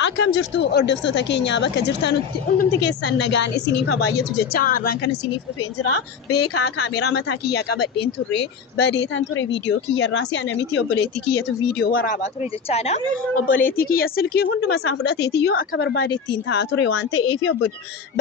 Akkam jirtu hordoftoota keenya bakka jirtanutti hundumti keessan nagaan isiniif habaayatu jecha har'aan kana isiniif dhufeen jira. Beekaa kaameraa mataa kiyyaa qabadheen turre badeetan ture viidiyoo kiyyarraa si'a namitti obboleettii kiyyatu viidiyoo waraabaa ture jechaadha. Obboleettii kiyya silkii hunduma isaa fudhateetiyyuu akka barbaade ittiin taa'aa ture waan ta'eef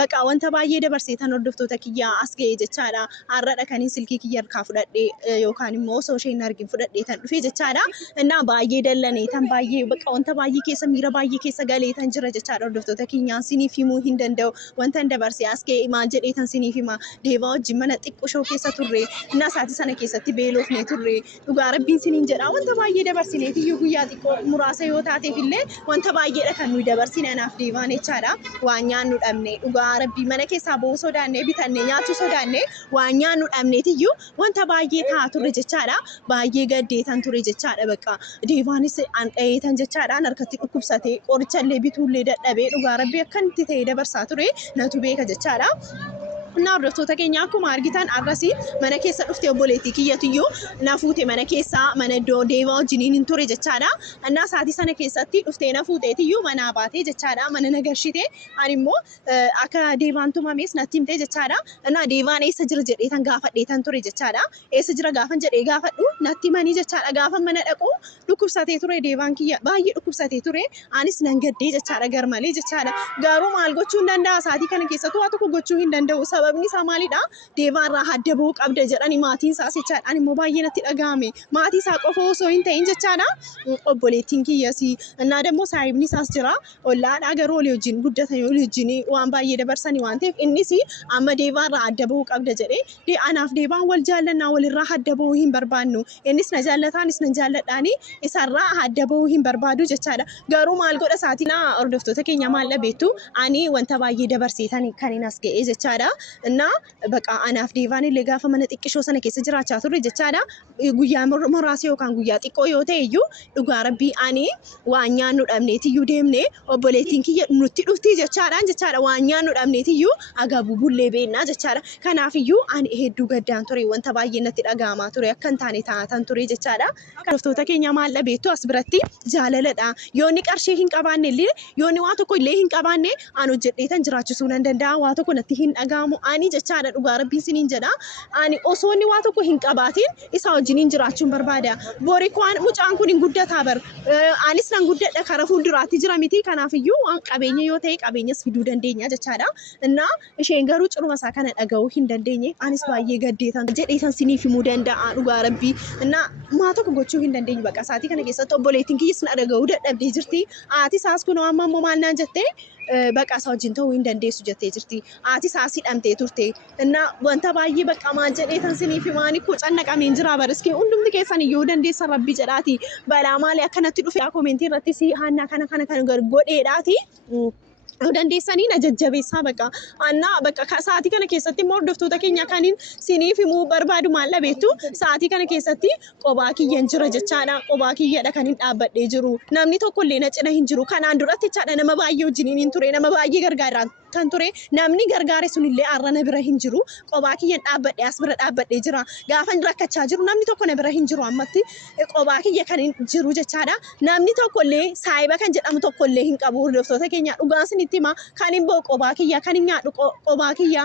bakka wanta baay'ee dabarseetan hordoftoota kiyyaa as ga'e jechaadha. Har'adha kaniin silkii kiyya harkaa fudhadhee yookaan immoo osoo isheen argin fudhadheetan dhufe jechaadha. Innaa baay'ee dallaneetan baay'ee bakka wanta baay'ee keessa miira baay'ee keessa galeetan jira jechaadha. Hordoftoota keenyaan siniif himuu hin danda'u. Wanta dabarsee as ga'e maal jedheetan siniif hima. Deebaa wajjin mana xiqqoo keessa turre. Innaa sa'aatii sana keessatti beelofnee turre. Dhugaa rabbiin siniin jedha. Wanta baay'ee dabarsineetiyyuu guyyaa xiqqoo muraasa yoo taateef illee wanta baay'eedha kan nuyi dabarsine anaaf deebaan jechaadha. Waan nyaannu dhabne dhugaa rabbii mana keessaa ba'uu sodaannee bitannee nyaachuu sodaannee waan nyaannu dhabneetiyyuu wanta baay'ee taa'aa turre jechaadha. Baay'ee gaddeetan ture jechaadha bakka. Deebaanis an dhayeetan jechaadha. Harkatti dhukkubsatee qoricha illee bituullee dadhabee dhugaa rabbii akkanitti ta'ee dabarsaa ture natu beeka jechaadha. Innaa hordoftoota keenya akkuma argitan arrasi mana keessa dhufte obboleettii kiyyatuyyuu na fuute mana keessaa mana iddoo deebaa wajjiniin hin ture jechaadha. Innaa sa'aatii sana keessatti dhuftee na fuuteetiyyuu manaa baatee jechaadha. Mana nagarshite ani immoo akka deebaan tumamees natti himtee jechaadha. Innaa deebaan eessa jira jedheetan gaafadheetan ture jechaadha. Eessa jira gaafan jedhee gaafadhu natti himanii jechaadha. Gaafan mana dhaqu dhukkubsatee ture deebaan kiyya baay'ee dhukkubsatee ture. Anis nan gaddee jechaadha garmalee jechaadha. Garuu maal gochuu hin danda'a sa'aatii kana keessatti waa tokko gochuu hin danda'u. Sababni isaa maalidha? Deebaarraa adda bahuu qabda jedhani maatiin isaas jechaadha. Ani immoo baay'ee natti dhagahame. Maatii isaa qofa osoo hin ta'in jechaadha. Obboleettiin kiyyas innaa dammoo saahibni isaas jira. Ollaadhaa garuu olii wajjin guddatan olii wajjin waan baay'ee dabarsanii waan ta'eef innis amma deebaarraa adda bahuu qabda jedhee anaaf deebaan wal jaallannaa walirraa adda bahuu hin barbaannu. Innis na jaallataa anis nan jaalladhaani isarraa adda bahuu hin barbaadu jechaadha. Garuu maal godha sa'aatiin hordoftoota keenya maal dhabeettu ani wanta baay'ee dabarseetan kan hin as ga'ee jechaadha. Innaa bakka anaaf deebaan illee gaafa mana xiqqishoo sana keessa jiraachaa turre jechaadha. Guyyaa muraasa yookaan guyyaa xiqqoo yoo ta'e iyyuu dhugaa rabbii ani waan nyaannu dhabneetiyyuu deemnee obboleettiin kiyya nutti dhufti jechaadha. Waan nyaannu dhabneetiyyuu agabuu bullee beennaa jechaadha. Kanaafiyyuu ani hedduu gaddaan ture wanta baay'ee natti dhagahamaa ture akka hin taane taa'atan ture jechaadha. Hordoftoota keenya maal dhabeettu as biratti jaalaladha. Yoonni qarshii hin qabaanne illee yoonni waa tokko illee hin qabaanne ani hojjedheetan jiraachisuu nan danda'a. Waa tokko natti hin dhagahamu. Ani jechaadha dhugaa rabbiin siniin jedha. Ani osoo inni waa tokko hin qabaatiin isa wajjiniin jiraachuun barbaada. Borii mucaan kun hin guddataa bar. Anis nan guddadha karaa fuulduraatti jira miti. Kanaafiyyuu waan qabeenya yoo ta'e qabeenyas fiduu dandeenya jechaadha. Innaa isheen garuu ciruma isaa kana dhagahuu hin dandeenye. Anis baay'ee gaddeetan jedheetan siniif himuu danda'a dhugaa rabbii. Innaa maa tokko gochuu hin dandeenyu bakka sa'aatii kana keessatti obboleettiin kiyyis na dhagahuu dadhabdee jirti. Haati isaas kun amma immoo maal naan jettee bakka isaa wajjin ta'uu hin dandeessu jettee jirti. Haati isaas hidhamtee turte. Innaa wanta baay'ee bakka maal jedheetan siniif himaani koo cannaqameen jira bariskee hundumti keessan iyyuu dandeessan rabbi jedhaati. Balaa maalii akkanatti dhufe koomentii irratti si haannaa kana godheedhaati. Dandeessanii na jajjabeessaa bakka annaa bakka sa'aatii kana keessatti immoo hordoftoota keenya kaniin siniif himuu barbaadu maal dhabeettu sa'aatii kana keessatti qobaa kiyyan jira jechaadha. Qobaa kiyyadha kan hin dhaabbadhee jiru. Namni tokkollee na cina hin jiru. Kanaan duratti jechaadha nama baay'ee wajjiniin hin ture. Nama baay'ee gargaaraa kan ture. Namni gargaare sunillee har'a na bira hin jiru. Qobaa kiyyan dhaabbadhee as bira dhaabbadhee jira. Gaafa rakkachaa jiru namni tokko na bira hin jiru ammatti qobaa kiyya kan hin jiru jechaadha. Namni tokkollee saayiba kan jedhamu tokkollee hin qabu hordoftoota keenya dhugaan tima kan hin boo qobaa kiyya kan hin nyaadhu qobaa kiyya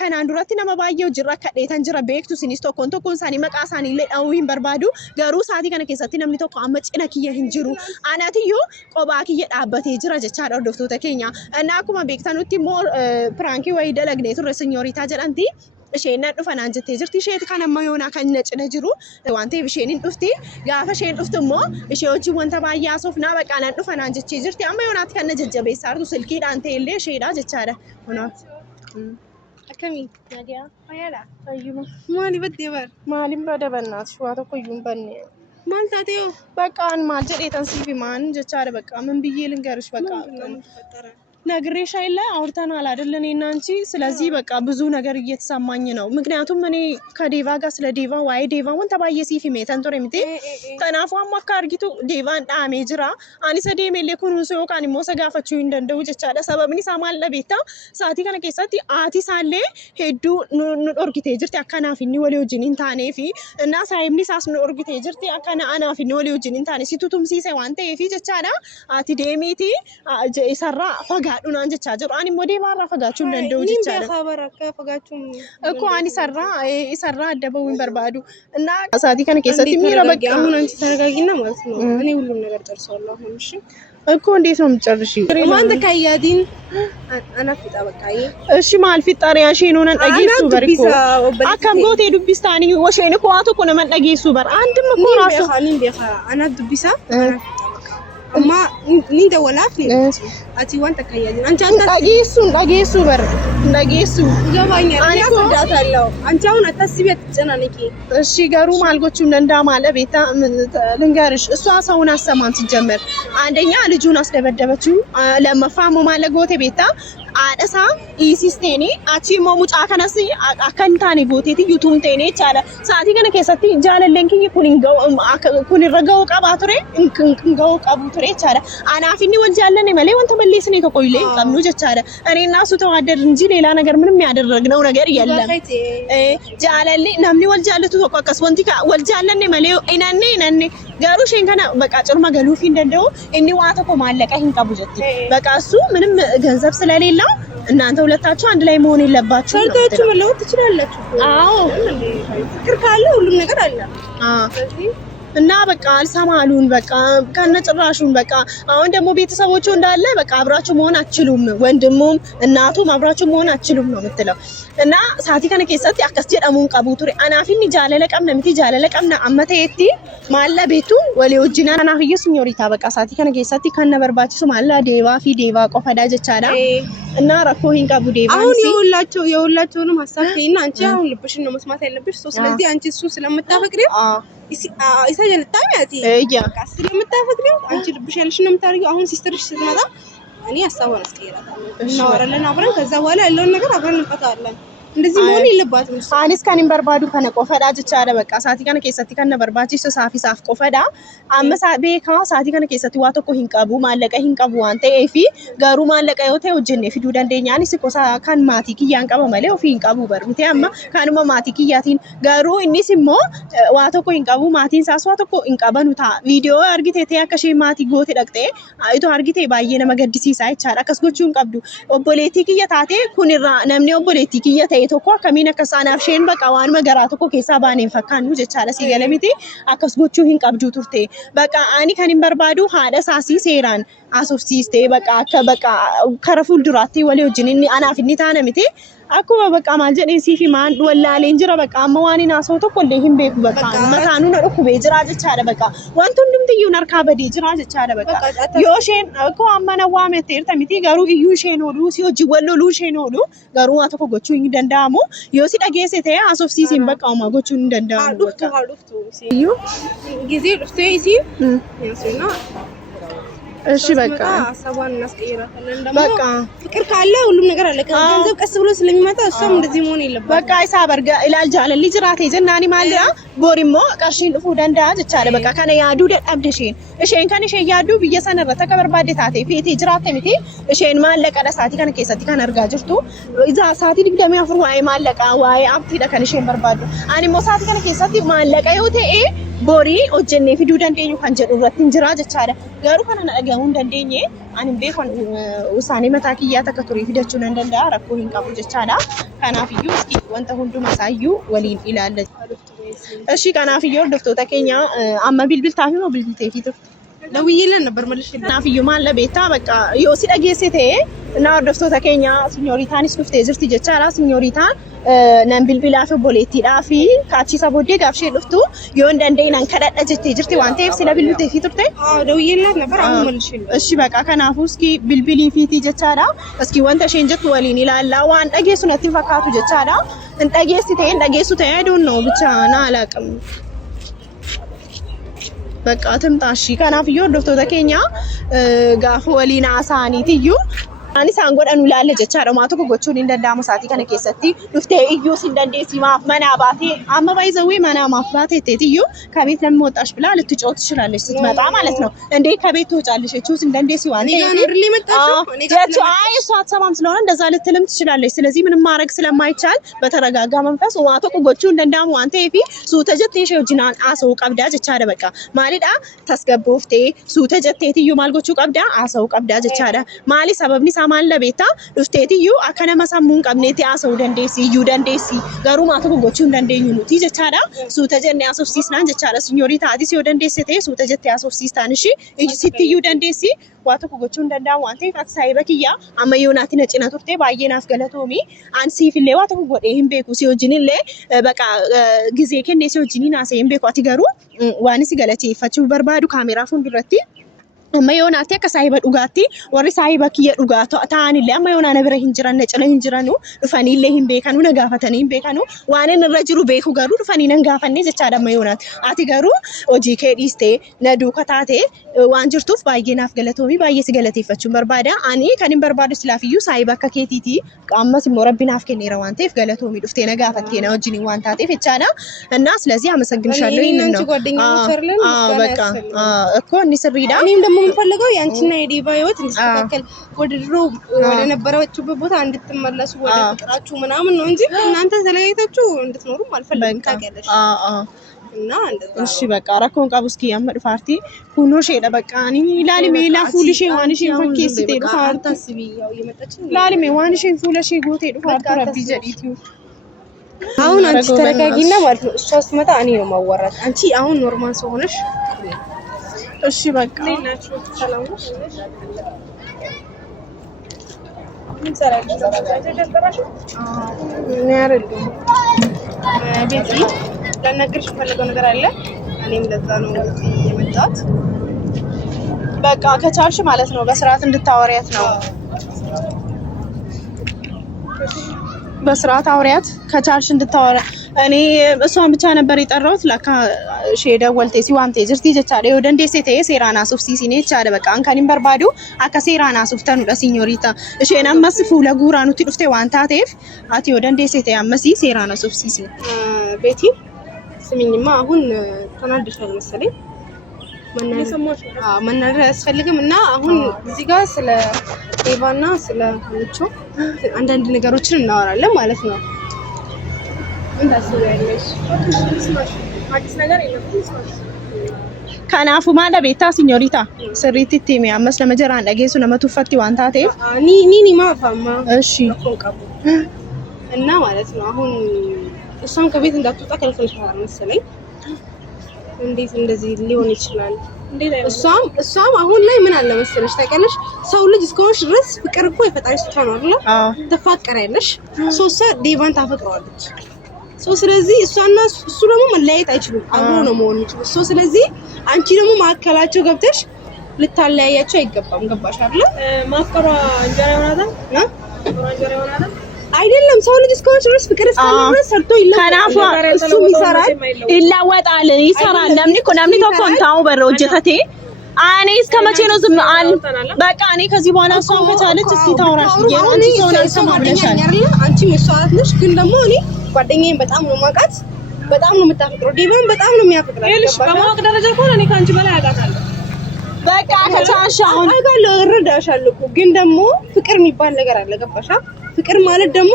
kanaan duratti nama baay'ee hojii rakkadheetan jira beektu sinis tokkoon isaanii maqaa isaanii illee dhahuu hin barbaadu garuu sa'aatii kana keessatti namni tokko amma cina kiyya hin jiru anatiyyuu qobaa kiyya dhaabbatee jira jechaadha hordoftoota keenya akkuma beektanutti immoo piraankii wayii dalagnee turre sinyooritaa jedhamti. Isheen na dhufa naan jettee jirti. Isheeti kan amma yoonaa kan na cina jiru waan ta'eef isheen hin dhufti. Gaafa isheen dhuftu immoo ishee wajjin wanta baay'ee haasofnaa bakka naan dhufa naan jechee jirti. Amma yoonaatti kan na jajjabeessaa jirtu silkiidhaan ta'e illee isheedha jechaadha. Akkamii? Naadiyaa? Fayyaadha? Fayyuma. Maali baddee bar? Maaliin bada bannaati? Waa tokko iyyuu hin banne. Maal taatee yoo? Bakka maal jedheetan siifi maan jechaadha bakka. Min biyyee lingarish bakka. ነግሬሽ አይደለ አውርተናል አይደል እኔና አንቺ። ስለዚህ በቃ ብዙ ነገር እየተሰማኝ ነው። ምክንያቱም እኔ ከዴቫ ጋር ስለ ዴቫ ዋይ ዴቫ ወንተ ባየ ሲፊ ሜተን ቶሬ ምቴ ከናፉ አማካ አርጊቱ ዴቫን ዳሜ ጅራ አኒ ሰዴ ሜሌ ኩኑሶ ዮካን ሞ ሰጋፈቹ እንደንደው ጀቻለ ሰበብኒ ሳማል ለቤታ ሳቲ ከነ ከሰቲ አቲ ሳሌ ሄዱ ኖርጊቴ ጅርቲ አካናፊኒ ወሌ ወጂን ኢንታኔፊ እና ሳይምኒ ሳስ ኖርጊቴ ጅርቲ አካና አናፊኒ ወሌ ወጂን ኢንታኔ ሲቱቱም ሲሰ ዋንተ ኤፊ ጀቻዳ አቲ ዴሚቲ ይሰራ ፈጋዱን አንጀቻ ጀሩ አኒ ሞዴ ባራ ፈጋቹ እንደንደው ጀቻለ እኮ አኒ ሰራ አደበውን በርባዱ እና ሳቲ ከነ ከሰቲ ሚራ በቃ አሁን አንቺ ተረጋጊና ማለት ነው እኔ ሁሉም ነገር ጨርሰዋለሁ አሁን እሺ እኮ እንዴት ነው የምትጨርሺው ማን ተካያዲን አናፍጣ በቃዬ እሺ ማልፊጣሪ ያሽኖነን አጊሱ በርኮ አከም ጎቴ ዱቢስታኒ ወሸይን እኮ አቶ እኮ ነው መንጠጊሱ በር አንድም እኮ ራሱ ኻሊን ቢኻ አና ዱቢሳ እማ ኒንደ ወላፍ አቲ ዋን ተካያዲን አንቺ አጊሱ በር እንዳጊሱ ይገባኛል እኔ አስረዳታለሁ አንቺ አሁን አታስቢ አትጨናነቂ እሺ ገሩ ማልጎቹ እንደንዳ ማለ ቤታ ልንገርሽ እሷ ሰውን አሰማም ሲጀመር አንደኛ ልጁን አስደበደበችው ለመፋሙ ማለ ጎቴ ቤታ አደሳ ኢሲስቴኒ አቺ ሞሙጫ ከነሲ አከንታኒ ጎቴቲ ዩቱም ቴኔ ቻለ ሳቲ ከነ ከሰቲ ጃለለንኪ ኩን ረጋው ቀባቱሬ እንከንጋው ቀቡቱሬ ቻለ አናፊኒ ወንጃለኔ መሌ ወንተ መሌስኔ ከቆይሌ ቀምኑ ጀቻለ እኔና እሱ ተዋደር እንጂ ሌላ ነገር ምንም ያደረግነው ነገር የለም ጃለሊ ነምኒ ወልጃለቱ ተቆቀስ ወንቲካ ወልጃለኔ መሌ ኢነኔ ጋሩ ሸንከና በቃ ጭርማ ገሉፊ እንደው እኒ ዋተኮ ማለቀ hinqabu ጀቲ በቃ እሱ ምንም ገንዘብ ስለሌላ እናንተ ሁለታችሁ አንድ ላይ መሆን የለባችሁ ሰርታችሁ መለወጥ ትችላላችሁ አዎ ፍቅር ካለ ሁሉም ነገር አለ ስለዚህ እና በቃ አልሰማሉን በቃ ከነጭራሹን በቃ አሁን ደግሞ ቤተሰቦቹ እንዳለ በቃ አብራችሁ መሆን አትችሉም ወንድሙም እናቱም አብራችሁ መሆን አትችሉም ነው የምትለው እና ሳቲ ከነ ከሰቲ አከስ ጀዳሙን ቀቡቱሪ አናፊኒ ጃለለ ቀምነ ምቲ ጃለለ ቀምነ አመተየቲ ማለ ቤቱ ወሌ ወጂና አናፊዩ ሲኞሪታ በቃ ሳቲ ከነ ከሰቲ ከነ በርባቺሱ ማለ ዴቫ ፊ ዴቫ ቆፈዳ ጀቻዳ እና ረኮ ሂንቃቡ ዴቫ አሁን የሁላቸውንም ሐሳብ ከይና አንቺ አሁን ልብሽን ነው መስማት ያለብሽ ስለዚህ አንቺ እሱ ስለምታፈቅሪው ይሳጀን ታሚያቲ በቃ ስለምታፈቅሪው አንቺ ልብሽ ያልሽ ነው የምታርጊው አሁን ሲስተርሽ ስትመጣ እኔ አሳዋን አስቀይራታለሁ እናወራለን አብረን ከዛ በኋላ ያለውን ነገር አብረን እንፈታለን እንደዚህ መሆን የለባትም አኒስ ካኒን በርባዱ ከነ ቆፈዳ ጀቻለ በቃ ሳቲ ከነ ከሰቲ ከነ በርባቺስ ሳፊ ሳፍ ቆፈዳ አመሳ ቤካ ሳቲ ከነ ከሰቲ ዋተኮ hinqabu ማለቀ hinqabu ዋንተ ኤፊ ጋሩ ማለቀ yote ወጀኔ ፊዱ ደንደኛኒ ሲቆሳ ካን ማቲ ኪያን ቀበ መለ ኦፊ hinqabu በርሚቴ አማ ካንማ ማቲ ኪያቲን ጋሩ እኒስሞ ዋተኮ hinqabu ማቲን ሳስ ዋተኮ hinqabaኑታ ቪዲዮ አርጊቴ ተያከሽ ማቲ ጎቴ ደቅቴ አይቶ አርጊቴ ባየነ መገዲሲሳ ይቻላ ከስጎቹን ቀብዱ ኦቦሌቲ ኪያታቴ ኩንራ ነምኔ ኦቦሌቲ ኪያታ tokko kamina kasanaaf sheen baqa waan magara tokko keessa baaneen fakkaannu jechaala si galamiti akkas gochuu hin qabdu turte baqa ani kan hin barbaadu haadha saasi seeraan asofsiiste baqa akka baqa kara fuulduraatti walii wajjin inni anaaf inni taana miti akkuma baqa maal jedheen siifi maan wallaaleen jira baqa amma waan hin haasoo tokko illee hin beeku baqa mataanuu na dhukkubee jira jechaadha baqa wanti hundumtiyyuu narkaa badee jira jechaadha baqa yoo isheen akkoo amma na waametteerta miti garuu iyyuu isheen ooluu si hojii walloluu isheen ooluu garuu waa tokko gochuu hin danda'amu yoo si dhageesse ta'e asofsiisiin baqa homaa gochuu hin danda'amu baqa iyyuu ጊዜ dhuftee isiin yaasina እሺ በቃ ሐሳቧን እናስቀይራታለን ደግሞ በቃ ፍቅር ካለ ሁሉም ነገር አለ ገንዘብ ቀስ ብሎ ስለሚመጣ እሷም እንደዚህ መሆን የለባትም በቃ ኢሳበርጋ ኢላል ጃለሊ ጅራቴ ጀናኒ ማልራ ቦሪሞ ቀርሺን ፉ ደንዳ ጀቻለ በቃ ከነ ያዱ ደብደሽን እሺን ከነ ሸያዱ በየሰነረ ተከበርባዴ ታቴ ፊቴ ጅራቴ ሚቲ እሺን ማለቀ ለሳቲ ከነ ከሰቲ ከነ አርጋ ጅርቱ ኢዛ ሳቲ ድግደም ያፍሩ ዋይ ማለቃ ዋይ አብቲ ደከነ ሸን በርባዱ አኒ ሞሳቲ ከነ ከሰቲ ማለቀ ዮቴ ቦሪ ኦጀኔ ፊዱ ደንደኙ ካንጀዱ ረትን ጅራ ጀቻለ ጋሩ ከነ ነገውን ደንደኘ አኒ ቤኮን ውሳኔ መታኪያ ተከቱሪ ፊደቹን እንደንዳ ረኮ hinqabu jechaadha kanaafiyyu እስኪ wanta hundumaasaayyuu waliin ilaalla እሺ kanaafiyyu hordoftoota keenya amma bilbiltaa fi mobilitee fi turte dawiyyeelan ነበር መልሽ kanaafiyyu maal beektaa በቃ yoo si dhageesse ta'e na hordoftoota keenya signoritaanis dhuftee jirti jechaadha signoritaan nan bilbilaa fi obboleettiidhaa fi kaachisa booddee gaafshee dhuftu yoo hin dandeenan kadhadha jettee jirti waan ta'eef sila bilbiltee fi turte dawiyyeelan ነበር አሁን መልሽ እሺ በቃ kanaafuu እስኪ bilbilii fiitii jechaadha እስኪ wanta isheen jettu waliin ilaallaa waan dhageessu natti fakkaatu jechaadha hin dhageessi ta'e hin dhageessu ta'e I don't know ብቻ na alaqam በቃ ትምጣ እሺ kanaafiyyu hordoftoota keenya gaafa waliin haasaaniitiyyu Ani isaan godhanu ilaalle jechaadha. Maa tokko gochuun hin danda'amu sa'aatii kana keessatti dhuftee iyyuu sin dandeessi maaf manaa baatee amma baay'isawwee manaa maaf baatee iyyuu ከቤት ለምን ወጣሽ ብላ ልትጫወት ትችላለች ስትመጣ ማለት ነው። እንዴ ከቤት ትወጫለሽ እቺውስ እንደንደሲ ዋን እሷ አትሰማም ስለሆነ እንደዛ ልትልም ትችላለች። ስለዚህ ምንም ማድረግ ስለማይቻል በተረጋጋ መንፈስ ማ tokko gochuu hin danda'amu waan ta'eef suuta jettee ishee wajjinaan haasa'uu qabdaa jechaadha. Bakka maalidha tasgabbooftee suuta jetteetiyyuu maal gochuu qabdaa haasa'uu qabdaa jechaadha. Maali sababni isaa maal labeetta dhufteetiyyuu akka nama sammuu hin qabneetti haasa'uu dandeessi iyyuu dandeessi garuu maa tokko gochuu hin dandeenyu nuti jechaadha. Suuta jennee haasofsiisnaan jechaadha. Sinyooritaa atis yoo dandeesse ta'e suuta jettee haasofsiistaan ishii sitti iyyuu dandeessi waa tokko gochuu hin danda'amu waan ta'eef ati saahiba kiyyaa amma yoo naati na cina turte baay'ee naaf galatoomi. Ani siifillee waa tokko godhee hin beeku si wajjinillee baqa gizee kennee si wajjiniin haasa'ee hin beeku. Ati garuu waan si galateeffachuu barbaadu kaameraa fuulduratti amma yoo naati akka saahiba dhugaatti warri saahiba kiyya dhugaa ta'anillee amma yoo naana bira hin jiran na cina hin jiranu dhufaniillee hin beekanu na gaafatanii hin beekanu waan inni irra jiru beeku garuu dhufanii nan gaafanne jechaadha. Amma yoo naati ati garuu hojii kee dhiistee na duuka taate waan jirtuuf baay'ee naaf galatoomi baay'ee si galateeffachuun barbaada. Ani kan hin barbaadu silaafiyyuu saahiba akka keetiiti ammas immoo rabbi naaf kenneera waan ta'eef galatoomi dhuftee na gaafattee na wajjin waan taateef jechaadha. እና ስለዚህ አመሰግንሻለሁ። ይሄንን ነው በቃ እኮ እንስሪዳ እኔም ደግሞ የምፈልገው ያንቺና የዲቫ ህይወት እንዲስተካከል ወደ ድሮ ወደ ነበረችበት ቦታ እንድትመለሱ ወደ ፍቅራችሁ ምናምን ነው እንጂ እናንተ ተለያይታችሁ እንድትኖሩም አልፈልግም ታውቂያለሽ። እና እንደዛ እሺ በቃ ረኮን ቀቡስኪ ያመድ ፓርቲ ሁኖ ሼዳ በቃ እኔ ላሊሜ ላፉልሽ ዋንሽ ፈኬስ ተይዱ ታስቢ ያው የመጣች ላሊሜ ዋንሽ ፉልሽ ጎቴ ዱ ፓርቲ ረቢ ጀዲቱ አሁን አንቺ ተረጋጊና ማለት ነው። እሷ ስትመጣ እኔ ነው ማዋራት። አንቺ አሁን ኖርማል ሰው ሆነሽ እሺ በቃ ለናችሁ ሰላም ነው። ምን ሰራሽ? ተጀመራሽ? እኔ አይደለም ቤቲ ለነገርሽ ፈልገው ነገር አለ። እኔም ለዛ ነው እዚህ የመጣሁት። በቃ ከቻልሽ ማለት ነው በስርዓት እንድታወሪያት ነው። በስርዓት አውሪያት ከቻልሽ እንድታወራ እኔ እሷን ብቻ ነበር የጠራሁት ለካ ሼዳ ወልቴ ሲዋምቴ ጅርቲ ጀቻለ ወደንዴ ሴቴ ሴራና ሱፍሲሲኔ ቻለ በቃ አንካኒም በርባዱ አካ ሴራና ሱፍተኑ ለሲኞሪታ እሺና መስፉ ለጉራኑ ትዱፍቴ ዋንታቴፍ አቲ ወደንዴ ሴቴ አመሲ ሴራና ሱፍሲሲ ቤቲ ስሚኝማ አሁን ተናደሻል መሰለኝ መናገር ያስፈልግም እና አሁን እዚህ ጋር ስለ ዴቫና ስለ ሀኒቾ አንዳንድ ነገሮችን እናወራለን ማለት ነው። ምን ታስቢያለሽ? አዲስ ነገር የለም። kanaafuu maal beektaa sinyoorita sirriitti himi ammas nama jiraan dhageessu nama tuffatti waan taateef ni maafaama እሺ እና ማለት ነው አሁን እሷም ከቤት እንዳትወጣ ከልክልሻል መሰለኝ። እንዴት እንደዚህ ሊሆን ይችላል? እሷም አሁን ላይ ምን አለ መሰለሽ ታውቂያለሽ ሰው ልጅ እስከሆንሽ ድረስ ፍቅር እኮ የፈጣሪ ስጦታ ነው አይደል? ተፋቀሪያለሽ ሶስት ዴቫን ታፈቅረዋለች። ስለዚህ እሷና እሱ ደግሞ መለያየት አይችሉም አብሮ ነው መሆን የሚችሉት። ስለዚህ አንቺ ደግሞ ማከላቸው ገብተሽ ልታለያያቸው አይገባም። ገባሽ አይደል? ማፍቀሯ እንጀራ ይሆናል እንጀራ ይሆናል አይደለም። ሰው ልጅ እስከሆነ ድረስ ፍቅር እስካለ ድረስ ሰርቶ ይላል እሱ ይሰራል ይላወጣል ይሰራል። ለምን እኮ ለምን ተቆንታው በሮጀተቴ እኔ እስከ መቼ ነው ዝም አል በቃ እኔ ከዚህ በኋላ እሷን ከቻለች እስኪ ታውራሽ አንቺ ሰው ነው ሰማለሻል አንቺ መስዋዕት ነሽ። ግን ደግሞ እኔ ጓደኛዬን በጣም ነው ማቃት በጣም ነው የምታፈቅረው ዴቫን በጣም ነው የሚያፈቅራት። እልሽ በማወቅ ደረጃ ከሆነ እኔ ካንቺ በላይ አውቃታለሁ። በቃ ከቻልሽ አሁን አውቃለሁ እረዳሻለሁ። ግን ደግሞ ፍቅር የሚባል ነገር አለ። ገባሻ? ፍቅር ማለት ደግሞ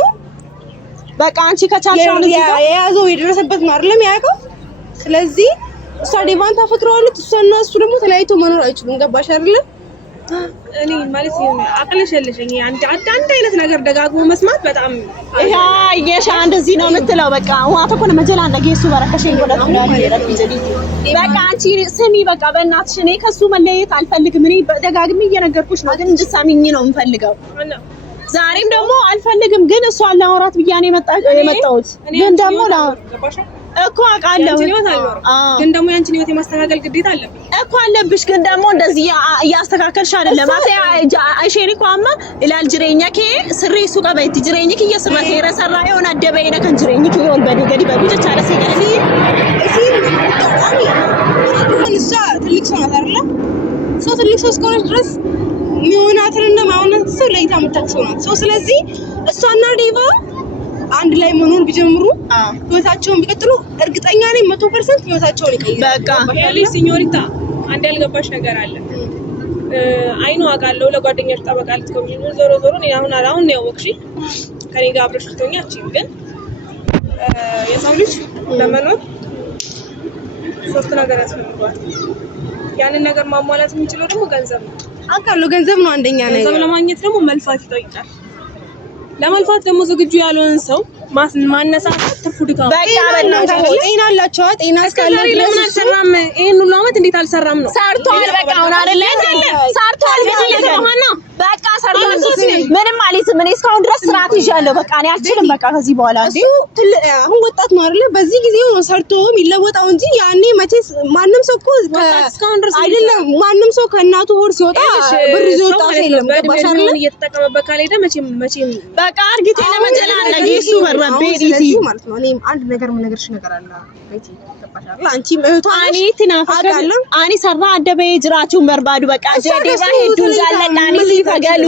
በቃ አንቺ ከቻልሽ አሁን እዚህ ጋር የያዘው የደረሰበት ነው አይደለም ያውቀው። ስለዚህ እሷ ዴቫን ታፈቅረዋለች እሷና እሱ ደግሞ ተለያይቶ መኖር አይችሉም። ገባሽ አይደል? እኔ ማለት አቅልሽ የለሽኝ አንድ አይነት ነገር ደጋግሞ መስማት በጣም ያ የሻ እንደዚህ ነው የምትለው። በቃ ዋታ ኮነ መጀላ ነገሱ በረከሽን ወደ ፍላል ይረፍ ይዘዲ በቃ አንቺ ስሚ በቃ በእናትሽ እኔ ከሱ መለየት አልፈልግም። እኔ ደጋግሜ እየነገርኩሽ ነው ግን እንድትሰሚኝ ነው የምፈልገው። ዛሬም ደግሞ አልፈልግም ግን እሷ አላወራት ብያኔ የመጣሁት ግን ደግሞ እኮ አውቃለሁ ግን ደግሞ ያንቺን ህይወት የማስተካከል ግዴታ አለብኝ እኮ አለብሽ። ግን ደግሞ እንደዚህ እያስተካከልሽ አይደለም ማለት አይሼሪ ቋማ ኢላል ጅሬኛኬ ስሪ ሱቃ በይት ጅሬኝክ እየስራቴ ረሰራ የሆነ አደበይነ ከን ጅሬኝክ ይወል በዲገዲ በቢጀ አለ ሲገሲ እሺ እሷ ትልቅ ሰው ናት አይደል? ሰው ትልቅ ሰው እስከሆነች ድረስ የሚሆናትን እና ማውናት ሰው ለይታ የምታውቀው ናት። ሰው ስለዚህ እሷና ዴቫ አንድ ላይ መኖር ቢጀምሩ ህይወታቸውን ቢቀጥሉ እርግጠኛ ነኝ 100% ህይወታቸውን ይቀይራሉ። በቃ ያሊ ሲኞሪታ አንድ ያልገባሽ ነገር አለ። አይኑ አውቃለሁ ለጓደኛሽ ጠበቃ ልትቆሚ ዞሮ እኔ አሁን ነው ያወቅሽ ከኔ ጋር አብረሽ ልትሆኛች ግን የሰው ልጅ ለመኖር 3 ነገር ያስፈልገዋል። ያንን ነገር ማሟላት የሚችለው ደግሞ ገንዘብ ነው። አውቃለሁ ገንዘብ ነው አንደኛ ነገር። ገንዘብ ለማግኘት ደግሞ መልፋት ይጠይቃል። ለመልፋት ደግሞ ዝግጁ ያልሆነ ሰው ማነሳሳት ትርፉ ድካም በቃ በእናታችሁ ጤና አላችሁ ጤና እስካለ ለምን አልሰራም? ይሄን ሁሉ አመት እንዴት አልሰራም ነው? ሰርቷል። በቃ አሁን አይደለ ሰርቷል። በቃ ሰርቷል። ምንም አልይዝም እኔ እስካሁን ድረስ ስርዓት ይዣለሁ። በቃ እኔ አልችልም። በቃ ከዚህ በኋላ እንዴ አሁን ወጣት ነው አይደለ? በዚህ ጊዜ ነው ሰርቶ የሚለወጣው እንጂ ያኔ መቼስ ማንም ሰው እኮ አይደለም ማንም ሰው ከእናቱ ሆድ ሲወጣ ብር ይዞ ወጣ አይደለም። ገባሽ አይደል? እየተጠቀመበት ካልሄደ መቼም በቃ አርጊቴ ለመጀላል ይሱ በረቤዲቲ ማለት ነው። እኔም አንድ ነገር የምነግርሽ ነገር አለ። ቤቲ ገባሽ አይደል? አንቺ እህቷ አኒ ትናፈቃለ አኒ ሰራ አደበ ጅራቹን በርባዱ በቃ ጀዴባ ሄዱ ዛለዳኒ ሲፈገሉ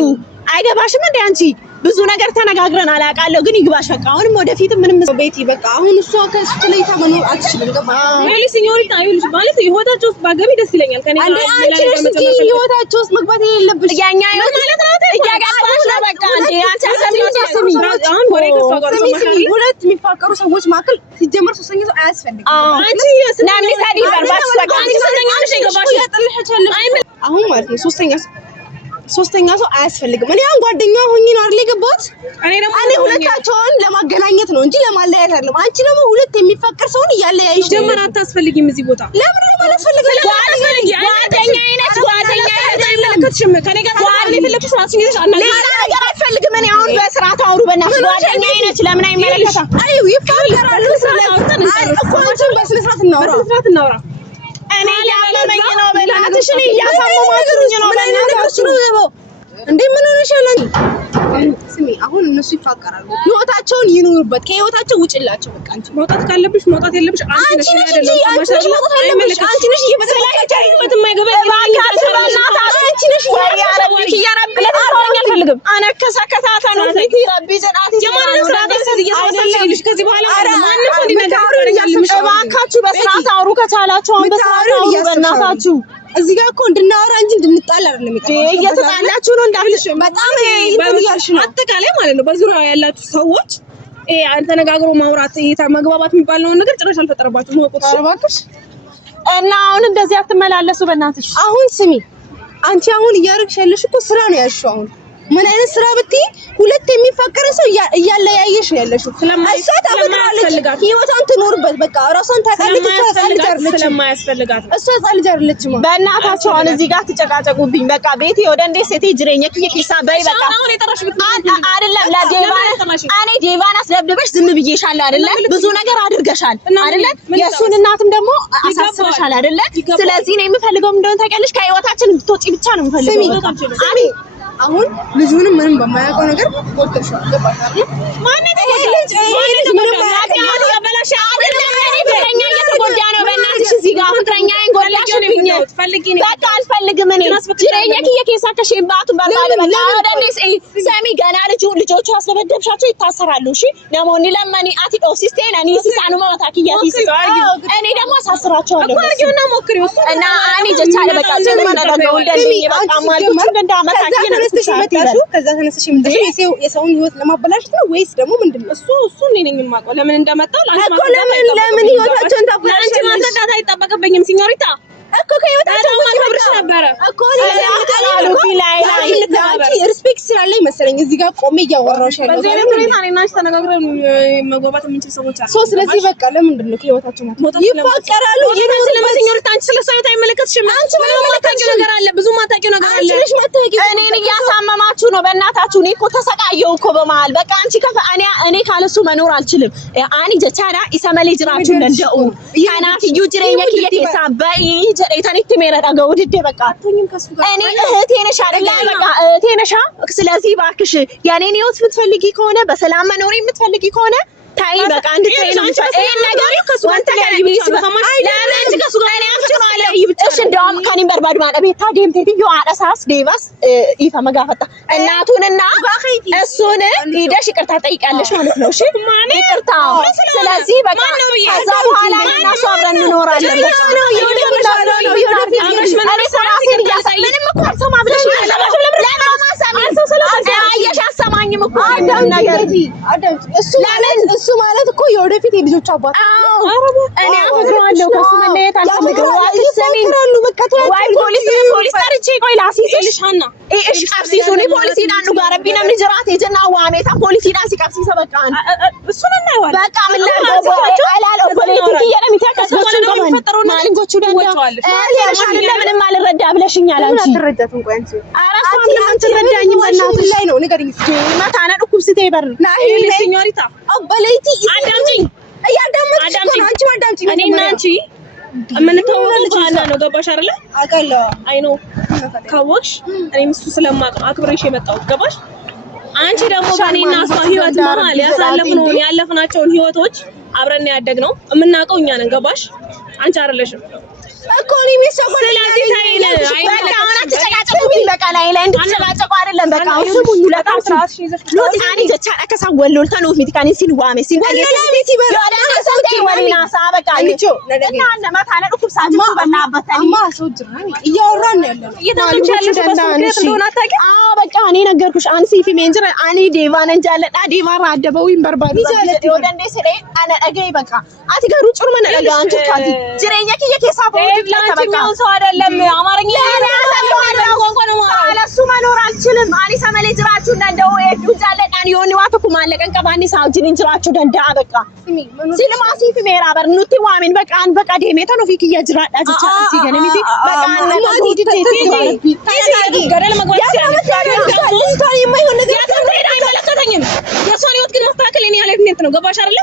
አይገባሽም እንዴ አንቺ ብዙ ነገር ተነጋግረን አላቃለሁ ግን ይግባሽ በቃ አሁንም ወደፊት ምንም ቤቲ በቃ አሁን እሷ ከሱ ተለይታ መኖር አትችልም። ገባሽ አይደል? ሲኞሪታ አይልሽ ማለት ህይወታቸው ውስጥ ባገቢ ደስ ይለኛል። ከኔ አንዴ አንቺ ነሽ ህይወታቸው ውስጥ መግባት የሌለብሽ ያኛ ነው ማለት ነው። እያጋባሽ ነው በቃ እንዴ አንቺ አሰሚው አሁን ወሬ ከሷ ጋር ሁለት የሚፋቀሩ ሰዎች መካከል ሲጀመር ሶስተኛ ሰው አያስፈልግም። አንቺ ናኒ ታዲ በርባሽ በቃ አንቺ ሶስተኛ ነሽ ገባሽ አሁን ማለት ነው ሶስተኛ ሰው አያስፈልግም። እኔ አሁን ጓደኛዋ ሆኜ ነው አይደል የገባሁት? እኔ ሁለታቸውን ለማገናኘት ነው እንጂ ለማለያየት አይደለም። አንቺ ደግሞ ሁለት የሚፈቀር ሰውን እያለያይሽ ጀመር አታስፈልጊም እዚህ ቦታ። ለምን ነው ማለፈልግ? ጓደኛዬ ነች ጓደኛዬ አይመለከትሽም። ከኔ ጋር ጓደኛዬ ፍለክሽ ራስሽ ነሽ አናገር ነገር አልፈልግም። እኔ አሁን በስርዓት አውሩ በእናትሽ ጓደኛዬ ነች። ለምን አይመለከታም? አይ ይፋቀራሉ እኮ አንቺን በስነ ስርዓት እናውራ እኔ ያለመኝ ነው በእናትሽ እኔ እያሳመማችሁኝ ነው በእናትሽ እንዴ ምን ሆነሻል አንቺ? ስሚ አሁን እነሱ ይፋቀራሉ ህይወታቸውን ይኑሩበት ከህይወታቸው ውጭላቸው በቃ አንቺ መውጣት ካለብሽ መውጣት የለብሽ አንቺ ነሽ እንጂ አንቺ ነሽ መውጣት ያለብሽ አንቺ ነሽ እየበሰላችሁበት የማይገባኝ ባካችሁ በእናትህ አንቺ ነሽ ወይ ያረብሽ ያረብለት አልፈልግም አልፈልግም አነከሰከታታ ነው እንዴ ረቢ ጀናት የማንን ስርዓት እየሰወሰልሽ ከዚህ በኋላ ማንም ሰው ሊነገር እባካችሁ በስርዓት አውሩ ከቻላችሁ አሁን በስርዓት አውሩ በእናታችሁ እዚህ ጋር እኮ እንድናወራ እንጂ እንድንጣላ አይደለም የሚቀርበው። እየተጣላችሁ ነው እንዳትሽ በጣም እንትን እያልሽ ነው። አጠቃላይ ማለት ነው በዙሪያው ያላችሁ ሰዎች ተነጋግሮ ማውራት መግባባት የሚባለው ነገር ጭራሽ አልፈጠረባችሁም። ወቁት እባክሽ እና አሁን እንደዚህ አትመላለሱ በእናትሽ። አሁን ስሚ አንቺ አሁን እያደረግሽ ያለሽ እኮ ስራ ነው ያልሽው። አሁን ምን አይነት ስራ ብትይ ሁለት የሚፋቀር ሰው እያለያየሽ ነው ያለሽው። እሷ ታፈቅራለች ህይወቷን ትኖርበት በቃ ራሷን ታውቃለች። ስለማያስፈልጋት እሷ ህፃን ልጅ አይደለችም። በእናታችሁ አሁን እዚህ ጋር ትጨቃጨቁብኝ። በቃ ቤቴ ወደ እንዴ ሴቴ ጅሬኛ ከየኪሳ በይ በቃ አይደለም እኔ ዴቫን አስደብድበሽ ዝም ብዬሻለሁ አይደለ? ብዙ ነገር አድርገሻል አይደለ? የእሱን እናትም ደግሞ አሳስበሻል አይደለ? ስለዚህ ነው የምፈልገው እንደሆነ ታውቂያለሽ ከህይወታችን እንድትወጪ ብቻ ነው የምፈልገው። አሁን ልጁንም ምንም በማያውቀው ነገር ወጥተሻል። ገባሽ አይደል? ማን ልጅ ምንም ባያውቀው ያበላሽ አይደለም። እኔ ፍቅረኛ እየተጎዳ ነው በእናትሽ እዚህ ጋር ፍቅረኛዬን ጎዳሽብኝ። በቃ አልፈልግም እኔ ጅሬኛ ከየኬሳ ከሽባቱ በቃ ወደ እንዴ ሰሚ ገና ልጆቹ አስለበደብሻቸው ይታሰራሉ። እሺ ለሞኒ ለማኒ አቲ ኦሲስቴና ኒ ሲሳኑ ማታኪያ እኔ ደግሞ አሳስራቸዋለሁ እኮ ነው ሞክሪው እና እኔ ጀቻለ በቃ ጀመረ ነው እንደዚህ በቃ ማልኩ እንደማታኪያ ከዛ ተነስተሽ ምንድነው የሰውን ህይወት ለማበላሸት ነው ወይስ ደግሞ ምንድነው? እሱ እኔ ነኝ የማውቀው ለምን እንደመጣው ለምን ህይወታቸውን ታበላሽ? አንቺ ማንተዳታ አይጠበቅብኝም ሲኞሪታ እኮ ከህይወታቸው ማክበርሽ ነበረ እኮ ሪስፔክት ስላለኝ መሰለኝ እዚህ ጋር ቆሜ እያወራሁሽ ያለው። በዚህ አይነት ሁኔታ እኔና አንቺ ተነጋግረን መግባባት የምንችል ሰዎች አሉ። ስለዚህ በቃ ለምንድን ነው ከህይወታቸው ይፋቀራሉ? ሲኞሪታ አንቺ ስለሱ ህይወት አይመለከትሽም። አንቺ ምንም ማታውቂው ነገር አለ፣ ብዙ ማታውቂው ነገር አለ። አንቺ ነሽ ማታውቂው። እኔን እያሳመማችሁ ነው በእናታችሁ። እኔ እኮ ተሰቃየሁ እኮ በመሀል በቃ አንቺ እኔ ካለሱ መኖር አልችልም። አኒ ጀቻዳ ኢሰመሌ ጅራችሁ እንደው ካናፊዩ ጅሬኛ ከየቴሳ በይ ጀሬታኒት ሜረዳ ገውድዴ በቃ አትሆኝም ከሱ ጋር እኔ እህቴ ነሽ አይደል? በቃ እህቴ ነሽ። ስለዚህ እባክሽ የኔን ህይወት የምትፈልጊ ከሆነ በሰላም መኖር የምትፈልጊ ከሆነ ታይ በቃ እንድትይ ነው። እኔ ነገር ከሱ ጋር ተለያዩ ይስማ ለምን ከሱ ጋር እኔ አፍጥራለሁ። እሺ እንደው kan barbaadu maadha beektaa deemteeti yoo haadha isaas deebas dhiifama gaafata እናቱንና እሱን ሄደሽ ይቅርታ ጠይቃለሽ ማለት ነው። እሺ ይቅርታ። ስለዚህ በቃ ከዛ በኋላ እኛ እሱ አብረን እንኖራለን። ምንም እኮ አልሰማ ብለሽ አየሽ አሰማኝም እኮ ነገር እሱ ማለት እኮ የወደፊት የልጆች አባት እኔ አፈቅረዋለሁ ከሱ መለየት አልፈልግም። ወይ ፖሊስ ጠርቼ ቆይ ላሲስልሽ ሀና እሺ ቀብሲሱኒ ፖሊስ ሂዳኑ ጋር ቢነም ልጅራት የጀና ዋሜታ ፖሊስ ሂዳ ሲቀብሲሰ በቃ እሱን እናይዋለን። በቃ ምን ላድርገው አላለው ፖለቲክ እየለም ይታከስኩት ማሊንጎቹ ደንዳ ለሻን ለምንም አልረዳ ብለሽኛል አንቺ አትረዳትም። ቆይ አንቺ አራሷን ለምን ትረዳኝም? በእናትሽ ላይ ነው ንገሪኝ እስኪ ማታና ዱኩብስቴ በር ናይ ሲኞሪታ አበለይቲ አዳምጪኝ እያዳመጥሽ አንቺ አዳምጪኝ እኔና አንቺ የምንተዋወቀው ሀና ነው። ገባሽ አይደለ? አውቃለሁ። አይ ኖ ካወቅሽ እኔም እሱ ስለማውቅ አክብሬሽ የመጣሁት ገባሽ? አንቺ ደግሞ በእኔና እሷ ህይወት መሀል ያለፍናቸውን ህይወቶች አብረን ያደግነው የምናውቀው እኛ ነን። ገባሽ? አንቺ አይደለሽም እኮ እኔ ሚሰፈር ስለዚህ ታይለ በቃ አሁን አትጨቃጨቁ። በቃ ላይ እንድትጨቃጨቁ አይደለም። በቃ ስሙኝ ለታም ስራሽ ይዘሽ ሎት አኒ ገቻ ከሳወሉል ተኖ ፊትካኒ ሲል ዋሜ ሲል ወለላሚቲ በራና ሰንቴ ወሊና ሳበቃ ይቾ እና ለማታ ነው ኩብሳችሁ በናበታ አማ ሰው ጅራኒ እያወራን ያለነው እየተመቻለሽ በስልክ እንደሆነ አታውቂ። አዎ በቃ እኔ ነገርኩሽ። አንሲ ፊ ሜንጀር አኒ ዴቫን እንጃለዳ ዴቫራ አደበው ይንበርባዱ ይጃለዳ ወደንዴ ሲለ አነ አገይ በቃ አትገሩ ጩር መነለጋ አንቺ ካቲ ጅሬኛ ከየከሳፈ ለአንቺኛው ሰው አይደለም። አማርኛ አለሱ መኖር አልችልም። አኒ ሰመሌ ጅራችሁ እንደው እጁጃለ ቃን ይሆን ዋተኩ ማለቀን ቀባኒ ሳውጂን እንጅራችሁ ደንዳ በቃ ሲልማሲ ፍሜራ በር ኑቲ ዋሚን በቃ አን በቃ ደሜታ ነው ፊክ ይጅራዳ ጅቻ ሲገለሚቲ በቃ አን ማዲት ተቲ ገደል መግባት ሲያስተካክል የማይሆን ነገር አይመለከተኝም። የሷን ህይወት ግን ማስተካከል እኔ ኃላፊነት ነው። ገባሽ አይደለ?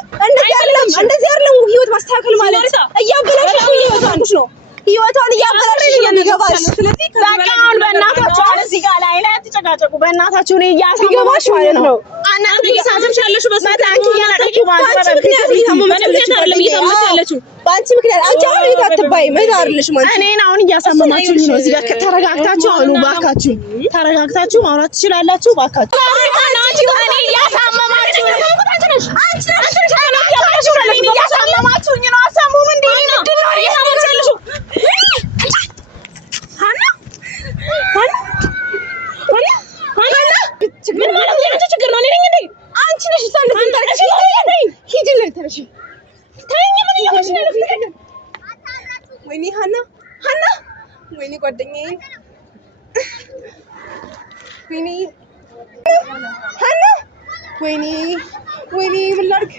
እንደዚህ አይደለም ህይወት ማስተካከል ማለት እያበላሽ ነው ህይወቷን እያበላሽ ነው የሚገባሽ። ስለዚህ በቃ አሁን በእናታችሁ እዚህ ጋር ላይ አትጨቃጨቁ። በእናታችሁ ነው እያሳመማሽ ማለት ነው። አናንተ እየሳዘምሻለሽ በስመታንኪ ያናቀቁ ማለት ነው። ምክንያት አይደለም እየሰማች ያለችው ባንቺ ምክንያት። አንቺ አሁን ይታትባይ መዳርልሽ ማለት እኔን አሁን እያሳመማችሁ ነው። እዚህ ጋር ተረጋግታችሁ አሁን ባካችሁ ተረጋግታችሁ ማውራት ትችላላችሁ። ባካችሁ አንቺ እኔ እያሳመማችሁ ነው። አንቺ እያሳመማችሁ ነው። አሳሙም እንዴ ነው እያሳመማችሁ ሀና ምን ማለት ነው? አንቺ ችግር ነው እኔ ነኝ እንዴ? አንቺ ነሽ ታንተ ታንተሽ ሂጂ ለተረሽ ታኝ ምን እያልሽ ነው? ወይኔ ሀና ወይኔ ጓደኛዬ ወይኔ ሀና ወይኔ ምን ላድርግ?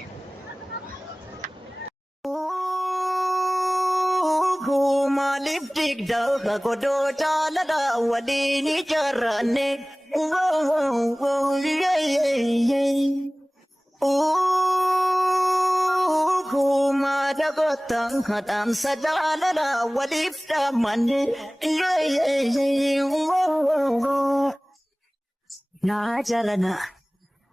Malif digda bagodo chalada wadini charane kumada gotang hadam sajalada wadif damane na jalana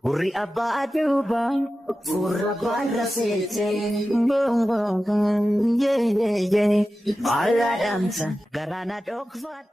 Uri abadu bang, ura barra sete, yeah. Aladamsa, garana dog fat.